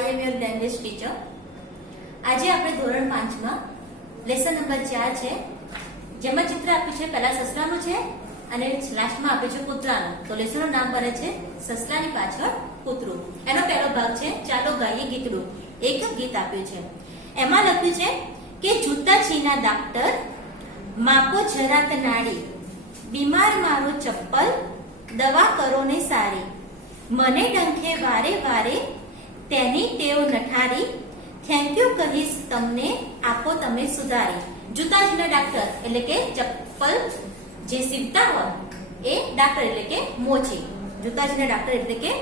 I am your language teacher. આજે આપણે ધોરણ 5 માં લેસન નંબર 4 છે, જેમાં ચિત્ર આપ્યું છે પહેલા સસલાનું છે અને લાસ્ટમાં આપ્યું છે કૂતરાનું. તો લેસનનું નામ બને છે સસલાની પાછળ કૂતરું. એનો પહેલો ભાગ છે ચાલો ગાઈએ ગીતડું. એક ગીત આપ્યું છે, એમાં લખ્યું છે કે જૂતા છીના ડાક્ટર, માપો જરાક નાડી, બીમાર મારો ચપ્પલ, દવા કરો ને સારી, મને ડંખે વારે વારે તેની ટેવ નઠારી, થેન્ક યુ કહીશ તમને આપો તમે સુધારી. જૂતાજીના ડાક્ટર એટલે કે ચપ્પલ જે સીવતા હોય એ ડાક્ટર એટલે કે મોચી. જૂતાજીના ડાક્ટર એટલે કે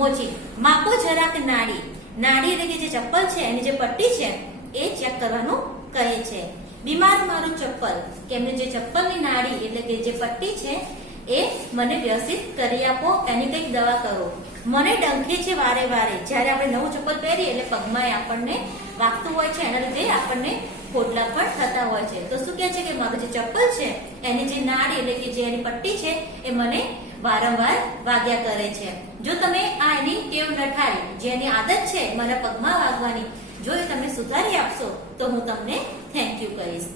મોચી. માપો જરાક નાડી, નાડી એટલે કે જે ચપ્પલ છે એની જે પટ્ટી છે એ ચેક કરવાનું કહે છે. બીમાર મારું ચપ્પલ, કે એમને જે ચપ્પલની નાડી એટલે કે જે પટ્ટી છે એ મને વ્યવસ્થિત કરી આપો, એની કંઈક દવા કરો. મને ડંખે છે વારે વારે, જ્યારે આપણે નવું ચપ્પલ પહેરીએ એટલે પગમાં આપણને વાગતું હોય છે, એના લીધે આપણને ખોટલા પણ થતા હોય છે. તો શું કહે છે કે મારું જે ચપ્પલ છે એની જે નાડી એટલે કે જે એની પટ્ટી છે એ મને વારંવાર વાગ્યા કરે છે. જો તમે આ એની ટેવ નઠારી, જે એની આદત છે મને પગમાં વાગવાની, જો એ તમે સુધારી આપશો તો હું તમને થેન્ક યુ કહીશ.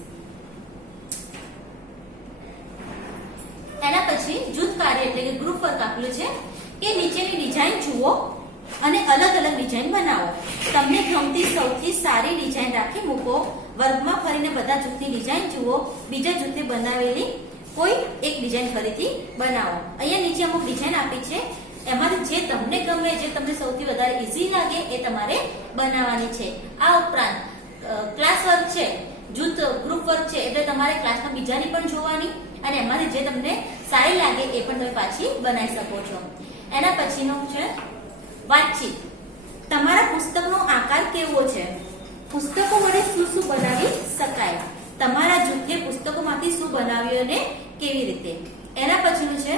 એના પછી જૂથ કાર્ય એટલે કે ગ્રુપ વર્ક આપેલું છે કે નીચેની ડિઝાઇન જુઓ અને અલગ અલગ ડિઝાઇન બનાવો. તમને ગમતી સૌથી સારી ડિઝાઇન રાખી મૂકો. વર્ગમાં ફરીને બધા જૂથની ડિઝાઇન જુઓ, બીજા જૂથે બનાવેલી કોઈ એક ડિઝાઇન ફરીથી બનાવો. અહીંયા નીચે અમુક ડિઝાઇન આપી છે, એમાંથી જે તમને ગમે, જે તમને સૌથી વધારે ઈઝી લાગે એ તમારે બનાવવાની છે. આ ઉપરાંત ક્લાસ વર્ક છે, જૂથ ગ્રુપ વર્ક છે, એટલે તમારે ક્લાસમાં બીજાની પણ જોવાની અને એમાંથી જે તમને સારી લાગે એ પણ તમે પાછી બનાવી શકો છો. એના પછીનો છે વાતચીત. તમારા પુસ્તકનો આકાર કેવો છે? પુસ્તકો વડે શું શું બનાવી શકાય? તમારા જૂથે પુસ્તકોમાંથી શું બનાવ્યું અને કેવી રીતે? એના પછીનું છે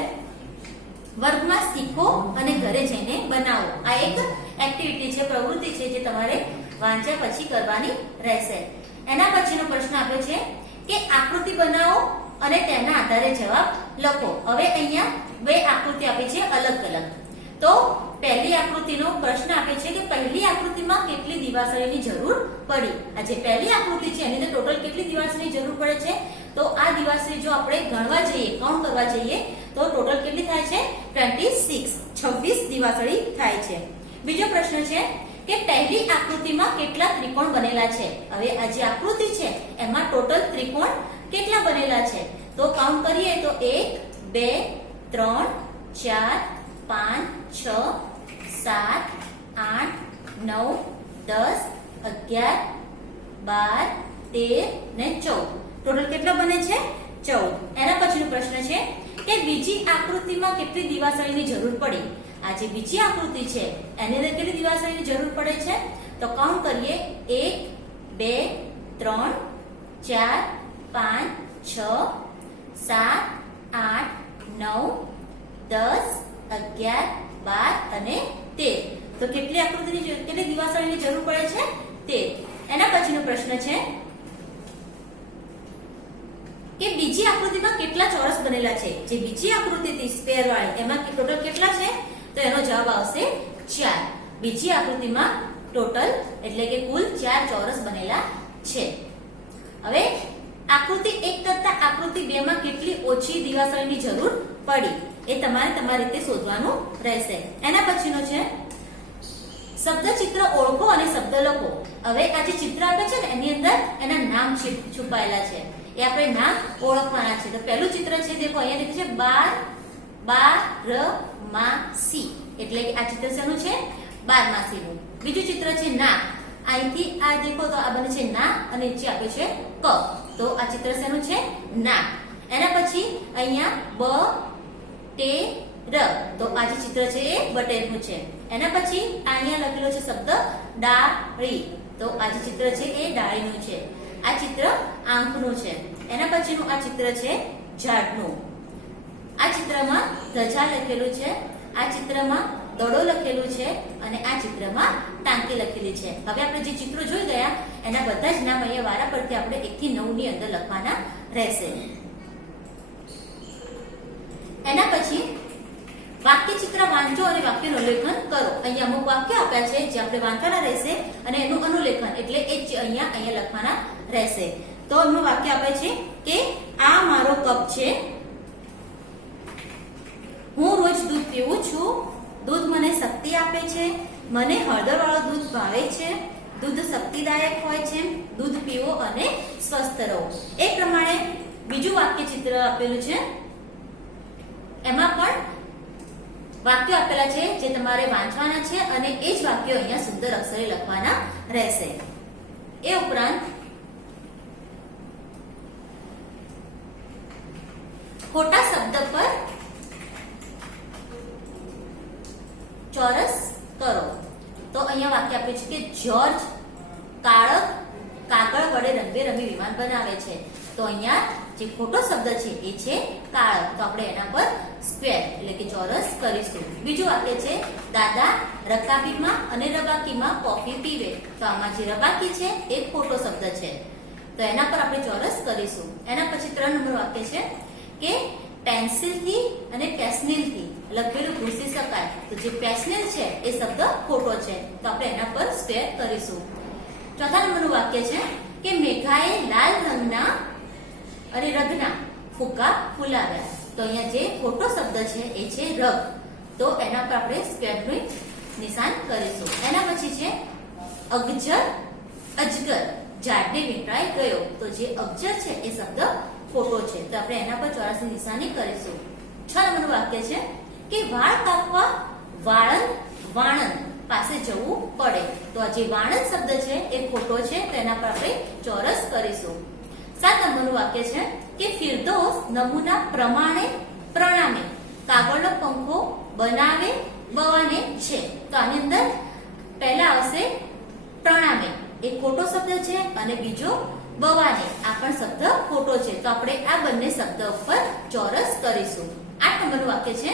વર્ગમાં શીખો અને ઘરે જઈને બનાવો. આ એક એક્ટિવિટી છે, પ્રવૃત્તિ છે જે તમારે વાંચ્યા પછી કરવાની રહેશે. એના પછીનો પ્રશ્ન આપ્યો છે કે આકૃતિ બનાવો અને તેના આધારે જવાબ લખો. હવે અહીંયા બે આકૃતિ આપી છે અલગ અલગ. તો પહેલી આકૃતિનો પ્રશ્ન આપે છે કે પહેલી આકૃતિમાં કેટલી દિવાસળીની જરૂર પડી? આ જે પહેલી આકૃતિ છે એની અંદર ટોટલ કેટલી દિવાસળીની જરૂર પડે છે? તો આ દિવાસળી જો આપણે ગણવા જઈએ, કાઉન્ટ કરવા જઈએ તો ટોટલ કેટલી થાય છે? 26 દિવાસળી થાય છે. બીજો પ્રશ્ન છે કે પહેલી આકૃતિમાં કેટલા ત્રિકોણ બનેલા છે? હવે આ જે આકૃતિ છે એમાં ટોટલ ત્રિકોણ કેટલા બનેલા છે? તો કાઉન્ટ કરીએ તો 1 2 3 4 5 6 7 8 9 10 11 12 13 ને 14. ટોટલ કેટલા બને છે? 14. એના પછીનો પ્રશ્ન છે કે બીજી આકૃતિમાં કેટલી દિવાસળીની જરૂર પડી? આ જે બીજી આકૃતિ છે એની અંદર કેટલી દિવાસળીની જરૂર પડે છે? તો કાઉન્ટ કરીએ 1 2 3 4 5 6 7 8 9 10 11 12 અને 13. તો કેટલી આકૃતિની કેટલી દિવાસળીની જરૂર પડે છે? 13. એના પછીનો પ્રશ્ન છે કે બીજી આકૃતિમાં કેટલા ચોરસ બનેલા છે? જે બીજી આકૃતિ હતી સ્ક્વેર વાળી એમાં ટોટલ કેટલા છે? તો એનો જવાબ આવશે 4. બીજી આકૃતિમાં ટોટલ એટલે કે કુલ 4 ચોરસ બનેલા છે. હવે આકૃતિ 1 કરતા આકૃતિ 2 માં કેટલી ઓછી દિવાસળીની જરૂર પડી એ તમારે તમારી રીતે શોધવાનું રહેશે. એના પછીનો છે શબ્દ ચિત્ર ઓળખો અને શબ્દ લખો. હવે આ જે ચિત્ર આપે છે ને એની અંદર એના નામ છુપાયેલા છે, એ આપણે નામ ઓળખવાના છે. તો પહેલું ચિત્ર છે, દેખો અહીંયા લીધું છે બારમાસી, એટલે કે આ ચિત્ર શેનું છે? બારમાસીનું. બીજું ચિત્ર છે ના. અહીંથી આ દેખો તો આ બને છે ના અને નીચે આપ્યું છે ક. તો આ ચિત્ર શેનું છે? ના. એના પછી અહીંયા બ ટે ર. તો આ જે ચિત્ર છે એ બટેરનું છે. એના પછી અહીંયા લખેલો છે શબ્દ ડાળી. તો આ જે ચિત્ર છે એ ડાળીનું છે. આ ચિત્ર આંખનું છે. એના પછીનું આ ચિત્ર છે ઝાડનું. આ ચિત્રમાં ધજા લખેલું છે, આ ચિત્રમાં દડો લખેલું છે અને આ ચિત્રમાં ટાંકી લખેલી છે. હવે આપણે જે ચિત્રો જોઈ ગયા એના બધા જ નામ અહીંયા વારા પરથી આપણે 1 થી 9 ની અંદર લખવાના રહેશે. એના પછી વાક્ય ચિત્ર વાંચો અને વાક્યનું અનુલેખન કરો. અહીંયા અમુક વાક્ય આપ્યા છે જે આપણે વાંચવાના રહેશે અને એનું અનુલેખન એટલે એ જ અહીંયા લખવાના રહેશે. તો એનું વાક્ય આપે છે કે આ મારો કપ છે, હું રોજ દૂધ પીવું છું, દૂધ મને શક્તિ આપે છે, મને હળદરવાળું દૂધ ભાવે છે, દૂધ શક્તિદાયક હોય છે, દૂધ પીવો અને સ્વસ્થ રહો. એ પ્રમાણે બીજું વાક્ય ચિત્ર આપેલું છે, એમાં પણ વાક્યો આપેલા છે જે તમારે વાંચવાના છે અને એ જ વાક્યો અહીંયા સુંદર અક્ષરે લખવાના રહેશે. એ ઉપરાંત ખોટા શબ્દ પર ચોરસ કરો. તો અહીંયા વાક્ય આપ્યું છે કે જ્યોર્જ કાળક કાગળ વડે રંગબેરંગી વિમાન બનાવે છે. તો અહીંયા જે ખોટો શબ્દ છે એ છે કાળક. તો આપણે એના પર સ્ક્વેર એટલે કે ચોરસ કરીશું. બીજું વાક્ય છે દાદા રકાબીમાં અને રબાકીમાં કોફી પીવે. તો આમાં જે રબાકી છે એ ખોટો શબ્દ છે, તો એના પર આપણે ચોરસ કરીશું. એના પછી 3 નંબર વાક્ય છે કે પેન્સિલથી અને પેન્સિલથી લખેલું ભૂંસી શકાય. તો જે પેન્સિલ છે એ શબ્દ ખોટો છે, તો આપણે એના પર સ્ક્વેર કરીશું. ચોથા નંબરનું વાક્ય છે કે મેઘાએ લાલ રંગના અને રગના ફુગ્ગા ફૂલાવ્યા. તો અહીંયા જે ખોટો શબ્દ છે એ છે રગ, તો એના પર આપણે સ્ક્વેરનું નિશાન કરીશું. એના પછી છે અજગર ઝાડને વીંટળાઈ ગયો. તો જે અજગર છે એ શબ્દ ખોટો છે, તો આપણે એના પર ચોરસની નિશાની કરીશું. 6 નંબરનું વાક્ય છે કે વાળ કાપવા વાણંદ પાસે જવું પડે. તો આ જે વાણંદ શબ્દ છે એ ખોટો છે, તો એના પર આપણે ચોરસ કરીશું. 7 નંબરનું વાક્ય છે કે ફિરદૌસ નમૂના પ્રમાણે પ્રણામે કાગળનો પંખો બનાવે બવાને છે. તો આની અંદર પહેલા આવશે પ્રણામે, એ ખોટો શબ્દ છે, અને બીજો બવાને, આ પણ શબ્દ ખોટો છે, તો આપણે આ બંને શબ્દ ઉપર ચોરસ કરીશું. 8 નંબરનું વાક્ય છે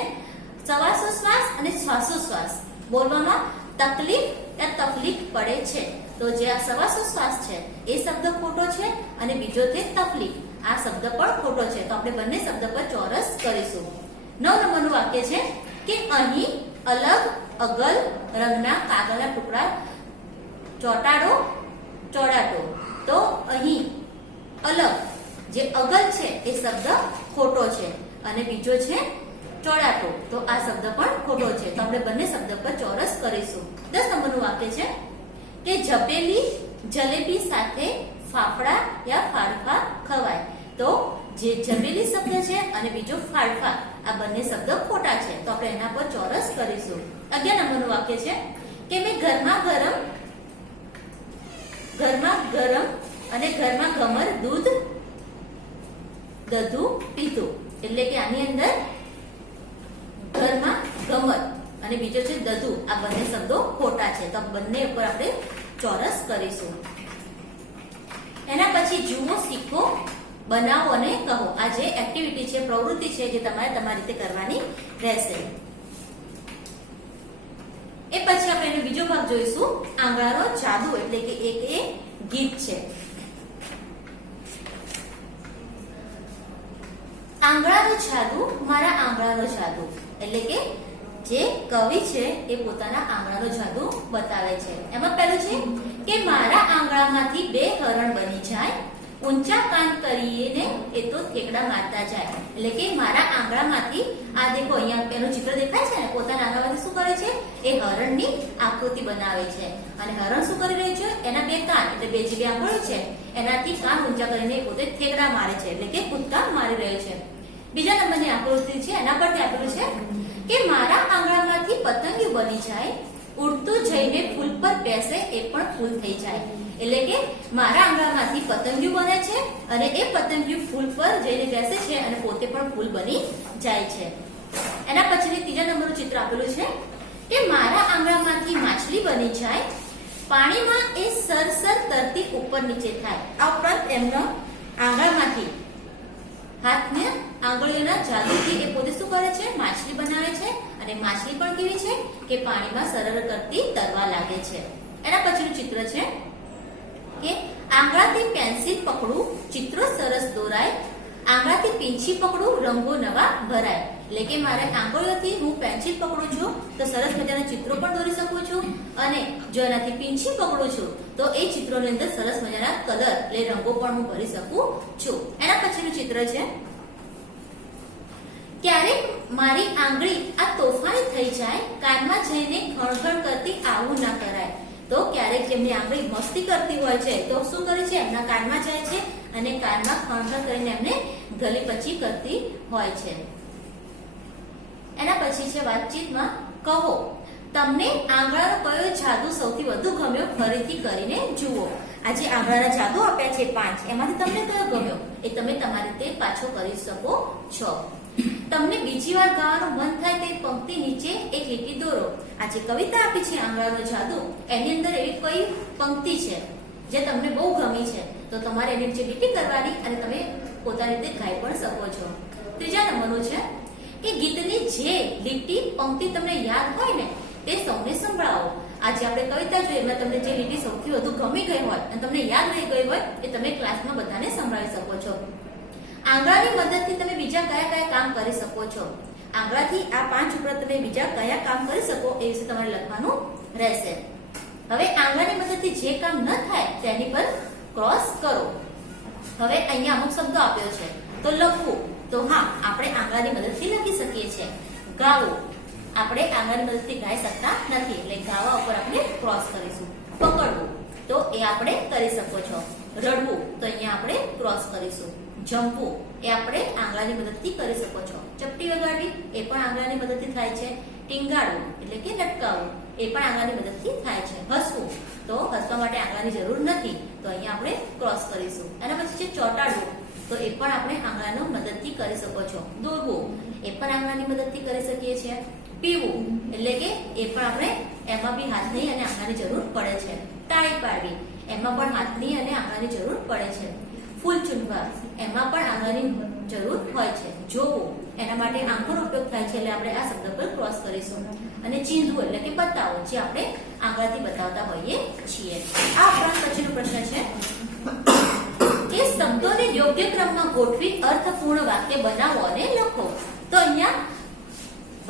શ્વાસોશ્વાસ અને શ્વાસોશ્વાસ બોલવામાં તકલીફ પડે છે. તો જે આ શ્વાસોશ્વાસ છે એ શબ્દ ખોટો છે અને બીજો તે તકલીફ, આ શબ્દ પણ ખોટો છે, તો આપણે બંને શબ્દ પર ચોરસ કરીશું. 9 નંબરનું વાક્ય છે કે અહીં અલગ અગલ રંગના કાગળના ટુકડા ચોટાડો. તો અહીં અલગ જે અગલ છે એ શબ્દ ખોટો છે અને બીજો છે ચોડાટો, તો આ શબ્દ પણ ખોટો છે, તો આપણે બંને શબ્દ પર ચોરસ કરીશું. 10 નંબરનું વાક્ય છે કે જલેબી સાથે ફાફડા યા ફાડફા ખવાય. તો જે જલેબી શબ્દ છે અને બીજો ફાડફા, આ બંને શબ્દ ખોટા છે, તો આપણે એના પર ચોરસ કરીશું. 11 નંબરનું વાક્ય છે કે મેં ઘરમાં ગરમ અને ઘરમાં ગમર દધું પીધું. એટલે કે આની અંદર ઘરમાં ગમર અને બીજો છે દધુ, આ બંને શબ્દો ખોટા છે, તો બંને ઉપર આપણે ચોરસ કરીશું. એના પછી જુઓ, શીખો, બનાવો અને કહો. આ જે એક્ટિવિટી છે, પ્રવૃત્તિ છે, જે તમારે તમારી રીતે કરવાની રહેશે. એ પછી આપણે એનો બીજો ભાગ જોઈશું, આંગળાનો જાદુ, એટલે કે એક ગીત છે. આંગળાનો જાદુ, મારા આંગળાનો જાદુ, એટલે કે જે કવિ છે એ પોતાના આંગળાનો જાદુ બતાવે છે. એમાં પહેલું છે કે મારા આંગળામાંથી 2 હરણ બની જાય, ઊંચા કાન કરીને એ તો ઠેકડા મારતા જાય. એટલે કે મારા આંગળામાંથી, આ દેખો અહીંયા એનું ચિત્ર દેખાય છે ને, પોતાના આંગળામાંથી શું કરે છે, એ હરણની આકૃતિ બનાવે છે. અને હરણ શું કરી રહ્યું છે, એના 2 કાન, એટલે બે આંગળીઓ છે એનાથી કાન ઊંચા કરીને પોતે ઠેકડા મારે છે, એટલે કે કૂદકા મારી રહ્યો છે. બીજા નંબરની આકૃતિ છે, એના પરથી આપેલું છે કે મારા આંગળામાંથી પતંગિયું બની જાય, ઉડતું જઈને ફૂલ પર બેસે એ પણ ફૂલ થઈ જાય. એટલે કે મારા આંગળામાંથી પતંગિયું બને છે અને એ પતંગિયું ફૂલ પર જઈને બેસે છે અને પોતે પણ ફૂલ બની જાય છે. એના પછીની ત્રીજા નંબરનું ચિત્ર આપેલું છે કે મારા આંગળામાંથી માછલી બની જાય, પાણીમાં એ સરસર તરતી ઉપર નીચે થાય. આ ઉપરાંત એમનો આંગળામાંથી હાથને આંગળીઓના જાદુથી એ પોતે શું કરે છે, માછલી બનાવે છે, અને માછલી પણ કેવી છે કે પાણીમાં સરળ કરતી તરવા લાગે છે. એના પછીનું ચિત્ર છે કે આંગળાથી પેન્સિલ પકડું, ચિત્રો સરસ દોરાય, આંગળાથી પીંછી પકડું રંગો નવા ભરાય, એટલે કે મારે આંગળીઓથી હું પેન્સિલ પકડું છું તો સરસ મજાના ચિત્રો પણ દોરી શકું છું, અને જો એનાથી પીંછી પકડું છું તો એ ચિત્રોની અંદર સરસ મજાના કલર એટલે રંગો પણ હું ભરી શકું છું. એના પછીનું ચિત્ર છે, ક્યારેક મારી આંગળી આ તોફાની થઈ જાય, કાનમાં જઈને ખણખણ કરતી આવું ના કરાય. તો ક્યારેક જેમની આંગળી મસ્તી કરતી હોય છે તો શું કરે છે, એમના કાનમાં જાય છે અને કાનમાં ખણખણ કરીને એમને ગલી પચી કરતી હોય છે. એના પછી છે વાતચીતમાં કહો, તમને આંગળાનો કયો જાદુ સૌથી વધુ ગમ્યો, ફરીથી કરીને જુઓ. આજે આંગળાના જાદુ આપ્યા છે 5, એમાંથી તમને કયો ગમ્યો એ તમે તમારી રીતે પાછો કરી શકો છો. તમને બીજી વાર ગાવાનું મન થાય તે પંક્તિ નીચે એક લીટી દોરો. આ જે કવિતા આપી છે આંગળાનો જાદુ, એની અંદર એવી કઈ પંક્તિ છે જે તમને બહુ ગમી છે, તો તમારે એની નીચે લીટી કરવાની અને તમે પોતાની રીતે ગાઈ પણ શકો છો. ત્રીજા નંબરનું છે કે ગીતની જે લીટી પંક્તિ તમને યાદ હોય ને તે સૌને સંભળાવો. આજે આપણે કવિતા જોઈએ એમાં તમને જે લીટી સૌથી વધુ ગમી ગઈ હોય અને તમને યાદ રહી ગઈ હોય એ તમે ક્લાસમાં બધાને સંભળાવી શકો છો. આંગળાની મદદથી તમે બીજા કયા કયા કામ કરી શકો છો. આંગળાથી આ 5 ઉપરાંત તમે બીજા કયા કામ કરી શકો એ વિશે તમારે લખવાનું રહેશે. હવે આંગળાની મદદથી જે કામ ન થાય તેની પર ક્રોસ કરો. હવે અહીંયા અમુક શબ્દો આપ્યો છે તો લખવું, તો હા આપણે આંગળાની મદદથી લખી શકીએ છીએ. ગાવું, આપણે આંગળાની મદદથી ગાઈ શકતા નથી એટલે ગાવા ઉપર આપણે ક્રોસ કરીશું. પકડવું, તો એ આપણે કરી શકો છો. રડવું, તો અહીંયા આપણે ક્રોસ કરીશું. જંપવું, એ આપણે આંગળાની મદદથી કરી શકો છો. ચપટી વગાડવી, એ પણ આંગળાની મદદથી થાય છે. ટીંગાડવું એટલે કે લટકાવવું, એ પણ આંગળાની મદદથી થાય છે. હસવું, તો હસવા માટે આંગળાની જરૂર નથી, તો અહીંયા આપણે ક્રોસ કરીશું. એના પછી છે ચોંટાડવું, તો એ પણ આપણે આંગળાની મદદથી કરી શકો છો. દોરવું, એ પણ આંગળાની મદદથી કરી શકીએ છીએ. પીવું, એટલે કે એ પણ આપણે એમાં બી હાથની અને આંગળાની જરૂર પડે છે. તાળી પાડવી, એમાં પણ હાથની અને આંગળાની જરૂર પડે છે. ફૂલ ચૂંટવા, એમાં પણ આંગળાની જરૂર હોય છે. જોવું, એના માટે આંખોનો ઉપયોગ થાય છે એટલે આપણે આ શબ્દ પર ક્રોસ કરીશું. અને ચીંધવું એટલે કે બતાવો, જે આપણે આંગળાથી બતાવતા હોઈએ છીએ. આ ઉપરાંત પછીનો પ્રશ્ન છે કે શબ્દોને યોગ્ય ક્રમમાં ગોઠવી અર્થપૂર્ણ વાક્ય બનાવો અને લખો. તો અહીંયા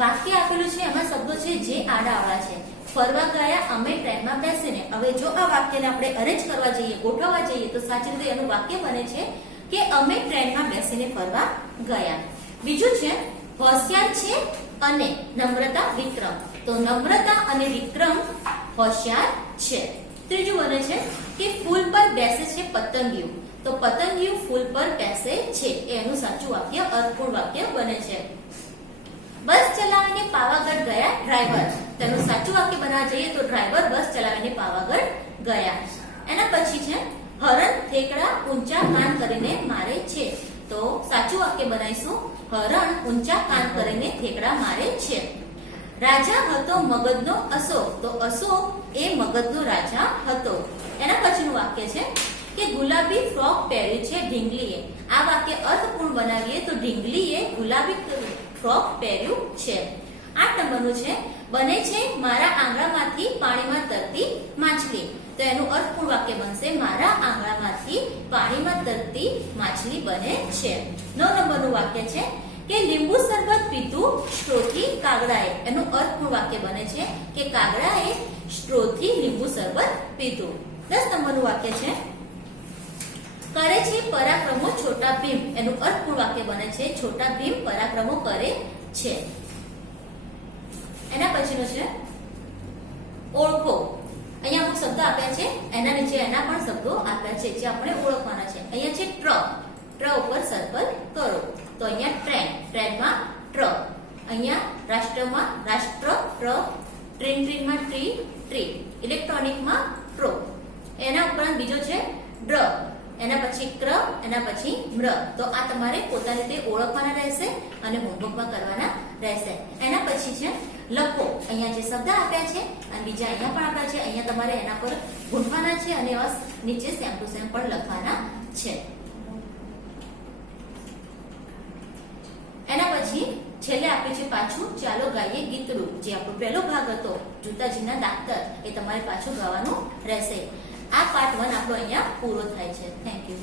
વાક્ય આપેલું છે, એમાં શબ્દો છે જે આડાઅવળા છે. ફરવા ગયા અમે ટ્રેનમાં બેસીને. હવે જો આ વાક્યને આપણે અરેન્જ કરવા જઈએ, ગોઠવવા જઈએ, તો સાચી રીતે એનું વાક્ય બને છે કે અમે ટ્રેનમાં બેસીને ફરવા ગયા. બીજું છે હોશિયાર છે અને નમ્રતા વિક્રમ. તો નમ્રતા અને વિક્રમ હોશિયાર છે. ત્રીજું બને છે કે ફૂલ પર બેસે છે પતંગિયું. તો પતંગિયું ફૂલ પર બેસે છે, એનું સાચું વાક્ય અર્થપૂર્ણ વાક્ય બને છે. બસ ચલાવીને પાવાગઢ ગયા ડ્રાઈવર. તેનું સાચું વાક્ય બનાવવા જઈએ તો ડ્રાઈવર બસ ચલાવીને પાવાગઢ ગયા. એના પછી છે હરણ થેકડા ઊંચા કાન કરીને મારે છે. તો સાચું વાક્ય બનાવીશું હરણ ઊંચા કાન કરીને થેકડા મારે છે. રાજા હતો મગધનો અશોક. તો અશોક એ મગધનો રાજા હતો. એના પછીનું વાક્ય છે કે ગુલાબી ફ્રોક પહેર્યું છે ઢીંગલીએ. આ વાક્ય અર્થપૂર્ણ બનાવીએ તો ઢીંગલીએ ગુલાબી ફ્રોક પહેર્યું છે. 8 નંબરનું છે બને છે મારા આંગળામાંથી પાણીમાં તરતી માછલી. તો એનું અર્થપૂર્ણ વાક્ય બનશે મારા આંગળામાંથી પાણીમાં તરતી માછલી બને છે. 9 નંબરનું વાક્ય છે કે લીંબુ શરબત પીધું સ્ટ્રોથી કાગડાએ. એનું અર્થપૂર્ણ વાક્ય બને છે કે કાગડાએ સ્ટ્રોથી લીંબુ શરબત પીધું. 10 નંબરનું વાક્ય છે કરે છે પરાક્રમો છોટા ભીમ. એનું અર્થપૂર્ણ વાક્ય બને છે છોટા ભીમ પરાક્રમો કરે છે. એના પછીનો છે ઓળખો. અહીંયા અમુક શબ્દો આપ્યા છે, એના નીચે એના પણ શબ્દો આપ્યા છે જે આપણે ઓળખવાના છે. અહીંયા છે ટ્રક. ટ્ર ઉપર સર્કલ કરો. તો અહીંયા ટ્રેન, ટ્રેનમાં ટ્રક. અહીંયા રાષ્ટ્રમાં રાષ્ટ્ર, ટ્રક. ટ્રેન, ટ્રેનમાં ટ્રી, ટ્રી. ઇલેક્ટ્રોનિકમાં ટ્રો. એના ઉપરાંત બીજો છે ડ્ર. એના પછી ક્ર, એના પછી મ્ર. તો આ તમારે પોતાની રીતે ઓળખવાના રહેશે અને હોમવર્કમાં કરવાના રહેશે. એના પછી છે લખો. અહીંયા જે શબ્દ આપ્યા છે અને બીજા અહીંયા પણ આપ્યા છે, અહીંયા તમારે એના પર ગૂંથવાના છે અને નીચે સેમ ટુ સેમ પણ લખવાના છે. એના પછી છેલ્લે આપ્યું છે પાછું ચાલો ગાઈએ ગીતડું. જે આપણો પહેલો ભાગ હતો જૂતાજીના દાક્તર, એ તમારે પાછું ગાવાનું રહેશે. આ પાર્ટ 1 આપણો અહીંયા પૂરો થાય છે. Thank you.